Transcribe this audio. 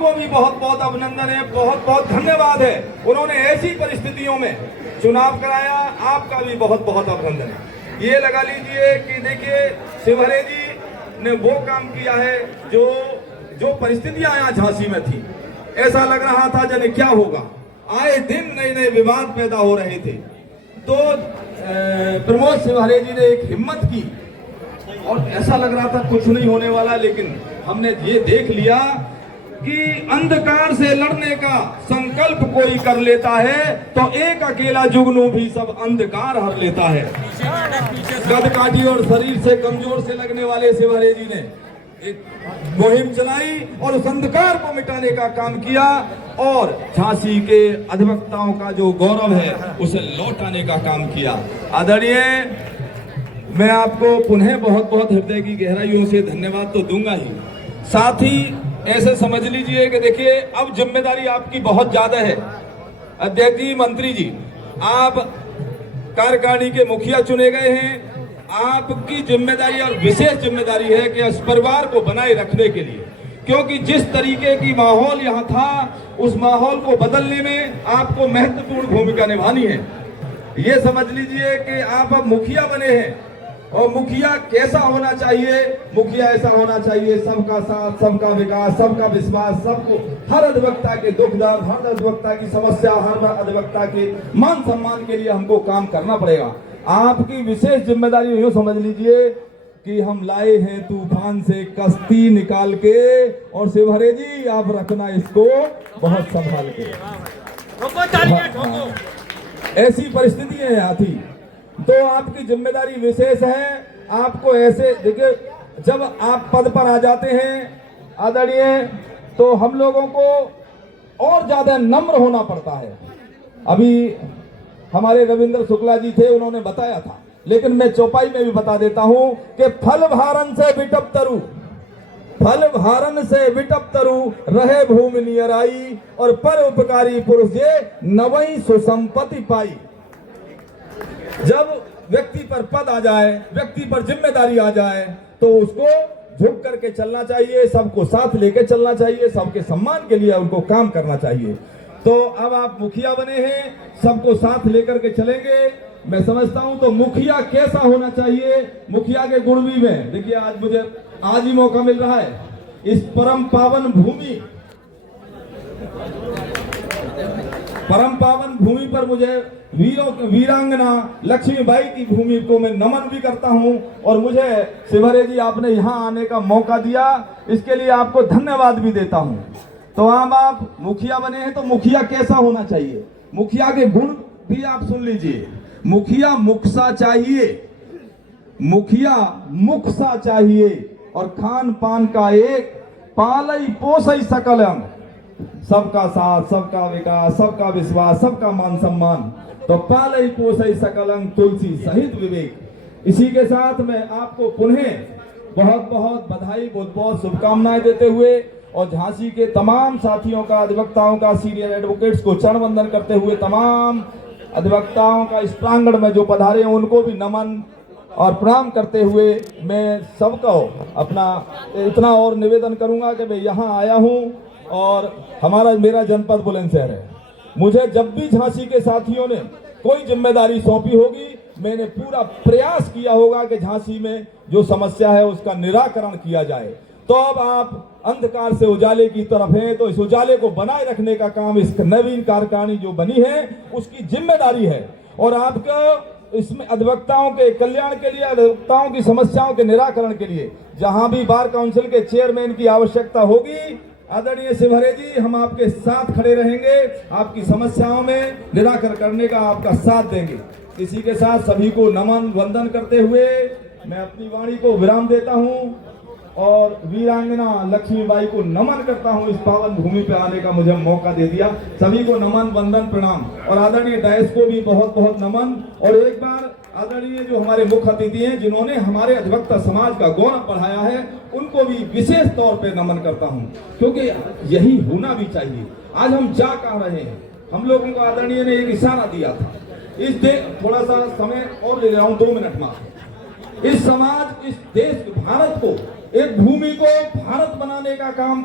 उनको भी बहुत बहुत अभिनंदन है, बहुत बहुत धन्यवाद है। उन्होंने ऐसी परिस्थितियों में चुनाव कराया, आपका भी बहुत बहुत अभिनंदन है। ये लगा लीजिए कि देखिए शिवहरे जी ने वो काम किया है जो परिस्थितियां यहाँ झांसी में थी, ऐसा लग रहा था जाने क्या होगा, आए दिन नए नए विवाद पैदा हो रहे थे। तो प्रमोद शिवहरे जी ने एक हिम्मत की और ऐसा लग रहा था कुछ नहीं होने वाला, लेकिन हमने ये देख लिया कि अंधकार से लड़ने का संकल्प कोई कर लेता है तो एक अकेला जुगनू भी सब अंधकार हर लेता है। कद काठी और शरीर से कमजोर से लगने वाले शिवहरे जी ने एक मुहिम चलाई और उस अंधकार को मिटाने का काम किया और झांसी के अधिवक्ताओं का जो गौरव है उसे लौटाने का काम किया। आदरणीय, मैं आपको पुनः बहुत बहुत हृदय की गहराइयों से धन्यवाद तो दूंगा ही, साथ ही ऐसे समझ लीजिए कि देखिए अब जिम्मेदारी आपकी बहुत ज्यादा है। अध्यक्ष जी, मंत्री जी, आप कार्यकारिणी के मुखिया चुने गए हैं। आपकी जिम्मेदारी और विशेष जिम्मेदारी है कि इस परिवार को बनाए रखने के लिए, क्योंकि जिस तरीके की माहौल यहाँ था उस माहौल को बदलने में आपको महत्वपूर्ण भूमिका निभानी है। ये समझ लीजिए कि आप अब मुखिया बने हैं और मुखिया कैसा होना चाहिए? मुखिया ऐसा होना चाहिए, सबका साथ, सबका विकास, सबका विश्वास, सबको, हर अधिवक्ता के दुख दर्द, हर अधिवक्ता की समस्या, हर अधिवक्ता के मान सम्मान के लिए हमको काम करना पड़ेगा। आपकी विशेष जिम्मेदारी यूँ समझ लीजिए कि हम लाए हैं तूफान से कश्ती निकाल के, और शिवहरे जी आप रखना इसको बहुत संभाल के। ऐसी परिस्थितियां यहाँ थी तो आपकी जिम्मेदारी विशेष है। आपको ऐसे देखिए, जब आप पद पर आ जाते हैं आदरणीय, तो हम लोगों को और ज्यादा नम्र होना पड़ता है। अभी हमारे रविंद्र शुक्ला जी थे, उन्होंने बताया था, लेकिन मैं चौपाई में भी बता देता हूं कि फल भारण से विटप तरु, फल भारण से विटप तरु रहे भूमि नियराई, और पर उपकारी पुरुष जे नवई सुसंपत्ति पाई। जब व्यक्ति पर पद आ जाए, व्यक्ति पर जिम्मेदारी आ जाए, तो उसको झुक करके चलना चाहिए, सबको साथ लेके चलना चाहिए, सबके सम्मान के लिए उनको काम करना चाहिए। तो अब आप मुखिया बने हैं, सबको साथ लेकर के चलेंगे। मैं समझता हूं तो मुखिया कैसा होना चाहिए, मुखिया के गुण भी में देखिए, आज मुझे आज ही मौका मिल रहा है इस परम पावन भूमि पर मुझे वीरांगना लक्ष्मीबाई की भूमि को मैं नमन भी करता हूं, और मुझे शिवहरे जी आपने यहां आने का मौका दिया, इसके लिए आपको धन्यवाद भी देता हूं। तो आप मुखिया बने हैं तो मुखिया कैसा होना चाहिए, मुखिया के गुण भी आप सुन लीजिए। मुखिया मुखसा चाहिए, मुखिया मुखसा चाहिए, और खान पान का एक पालई पोसई सकल अंग, सबका साथ, सबका विकास, सबका विश्वास, सबका मान सम्मान, तो पालई पोसई सकल अंग तुलसी सहित विवेक। इसी के साथ मैं आपको पुनः बहुत बहुत बधाई, बहुत बहुत शुभकामनाएं देते हुए, और झांसी के तमाम साथियों का, अधिवक्ताओं का, सीनियर एडवोकेट्स को चरण वंदन करते हुए, तमाम अधिवक्ताओं का इस प्रांगण में जो पधारे हैं उनको भी नमन और प्रणाम करते हुए मैं सबको अपना इतना और निवेदन करूंगा कि मैं यहाँ आया हूँ और मेरा जनपद बुलंदशहर है। मुझे जब भी झांसी के साथियों ने कोई जिम्मेदारी सौंपी होगी, मैंने पूरा प्रयास किया होगा कि झांसी में जो समस्या है उसका निराकरण किया जाए। तो अब आप अंधकार से उजाले की तरफ हैं, तो इस उजाले को बनाए रखने का काम इस नवीन कार्यकारिणी जो बनी है उसकी जिम्मेदारी है, और आपका इसमें अधिवक्ताओं के कल्याण के लिए, अधिवक्ताओं की समस्याओं के निराकरण के लिए जहां भी बार काउंसिल के चेयरमैन की आवश्यकता होगी, आदरणीय शिवहरे जी हम आपके साथ खड़े रहेंगे, आपकी समस्याओं में निराकरण करने का आपका साथ देंगे। इसी के साथ सभी को नमन वंदन करते हुए मैं अपनी वाणी को विराम देता हूं और वीरांगना लक्ष्मीबाई को नमन करता हूं। इस पावन भूमि पे आने का मुझे मौका दे दिया, सभी को नमन वंदन प्रणाम, और आदरणीय डायस को भी बहुत बहुत नमन। और एक बार आदरणीय जो हमारे मुख्य अतिथि हैं जिन्होंने हमारे अधिवक्ता समाज का गौरव बढ़ाया है, उनको भी विशेष तौर पे नमन करता हूं, क्योंकि यही होना भी चाहिए। आज हम जा कह रहे हैं, हम लोगों को आदरणीय ने एक इशारा दिया था, इस थोड़ा सा समय और ले रहा हूं 2 मिनट में। इस समाज, इस देश भारत को, एक भूमि को भारत बनाने का काम